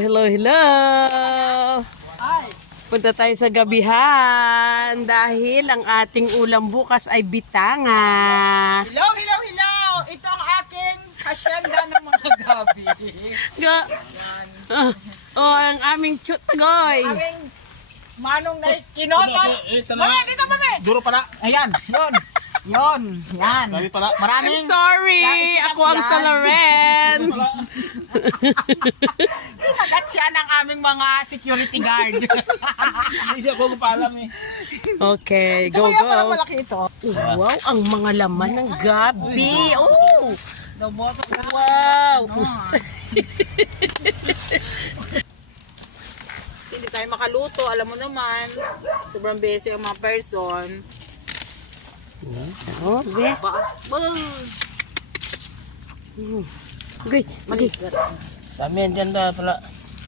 hello, hello. Punta tayo sa gabihan dahil ang ating ulam bukas ay bitanga. Hello, hello, hello! Ito ang aking hasyenda ng mga gabi. Ang aming chutagoy. Aming manong na kinotot. Mami, dito mami! Duro pala. Ayan, yun. Yun, yan. Dami pala. I'm Maraming... sorry, Yan, ako ang yan. Salaren. Kinagat siya ng aming mga security guard. Hindi siya ko paalam eh. Okay, Ito go, kaya parang go. malaki ito. Wow, ang mga laman ng gabi. Oh, Naboto ka. wow. Pusta. Hindi tayo makaluto, alam mo naman. Sobrang busy ang mga person. Oh, be. Okay, okay. Dami yan dyan daw pala.